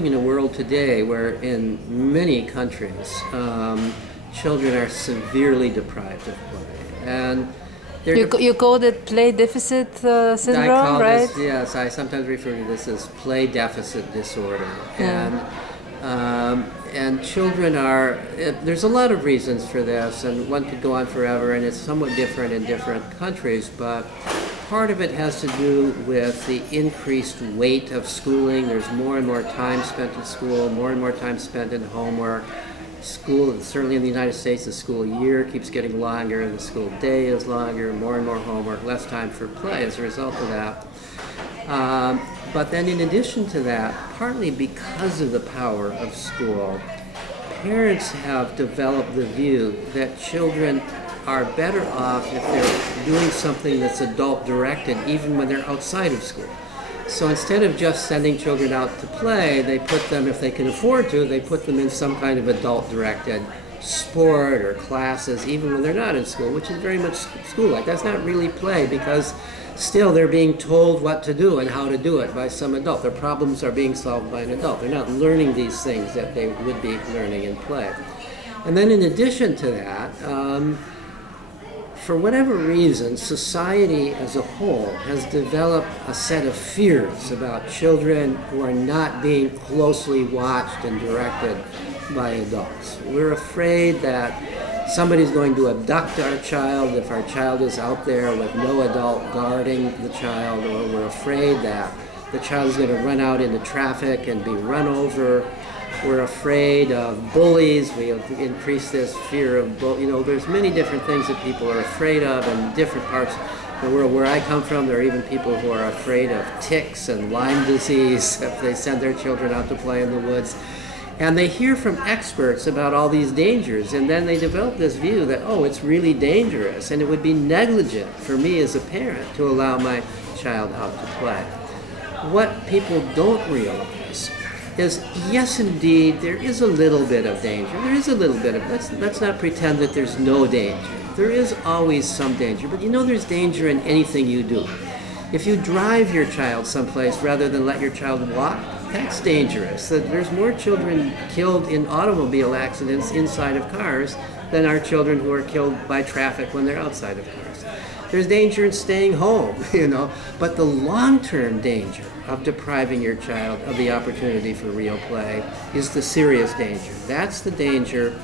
In a world today where in many countries children are severely deprived of play, and you call it play deficit syndrome, right? Yes, I sometimes refer to this as play deficit disorder, and children are. There's a lot of reasons for this, and one could go on forever, and it's somewhat different in different countries, but part of it has to do with the increased weight of schooling. There's more and more time spent in school, more and more time spent in homework. School, certainly in the United States, the school year keeps getting longer, the school day is longer, more and more homework, less time for play as a result of that. But then in addition to that, partly because of the power of school, parents have developed the view that children are better off if they're doing something that's adult-directed even when they're outside of school. So instead of just sending children out to play, they put them, if they can afford to, they put them in some kind of adult-directed sport or classes even when they're not in school, which is very much school-like. That's not really play because still they're being told what to do and how to do it by some adult. Their problems are being solved by an adult. They're not learning these things that they would be learning in play. And then in addition to that, for whatever reason, society as a whole has developed a set of fears about children who are not being closely watched and directed by adults. We're afraid that somebody's going to abduct our child if our child is out there with no adult guarding the child, or we're afraid that the child is going to run out into traffic and be run over. We're afraid of bullies. We have increased this fear of there's many different things that people are afraid of in different parts of the world. Where I come from, there are even people who are afraid of ticks and Lyme disease if they send their children out to play in the woods. And they hear from experts about all these dangers, and then they develop this view that, it's really dangerous, and it would be negligent for me as a parent to allow my child out to play. What people don't realize is, yes, indeed, there is a little bit of danger. There is a little bit of, let's not pretend that there's no danger. There is always some danger, but there's danger in anything you do. If you drive your child someplace rather than let your child walk, that's dangerous. There's more children killed in automobile accidents inside of cars than are children who are killed by traffic when they're outside of cars. There's danger in staying home, but the long-term danger of depriving your child of the opportunity for real play is the serious danger. That's the danger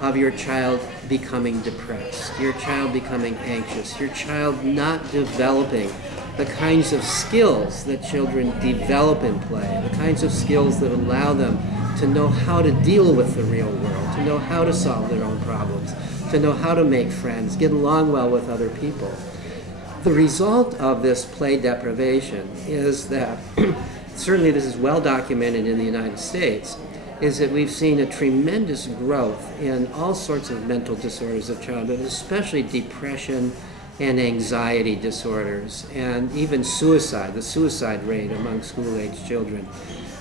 of your child becoming depressed, your child becoming anxious, your child not developing the kinds of skills that children develop in play, the kinds of skills that allow them to know how to deal with the real world, to know how to solve their own problems, to know how to make friends, get along well with other people. The result of this play deprivation is that, certainly this is well documented in the United States, is that we've seen a tremendous growth in all sorts of mental disorders of childhood, especially depression and anxiety disorders, and even suicide. The suicide rate among school-age children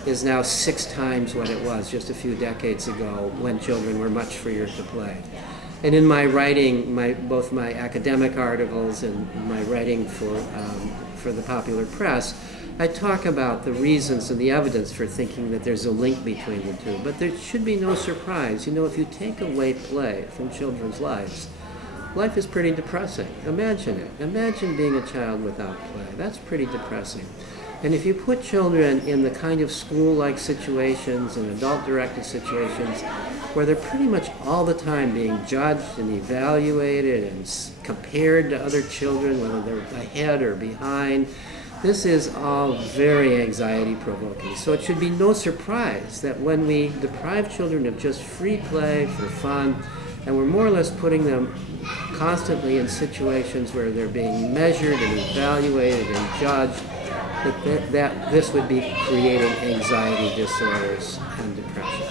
is now 6 times what it was just a few decades ago when children were much freer to play. And in my writing, both my academic articles and my writing for the popular press, I talk about the reasons and the evidence for thinking that there's a link between the two. But there should be no surprise. If you take away play from children's lives, life is pretty depressing. Imagine it. Imagine being a child without play. That's pretty depressing. And if you put children in the kind of school-like situations and adult-directed situations where they're pretty much all the time being judged and evaluated and compared to other children, whether they're ahead or behind, this is all very anxiety-provoking. So it should be no surprise that when we deprive children of just free play for fun, and we're more or less putting them constantly in situations where they're being measured and evaluated and judged, that this would be creating anxiety disorders and depression.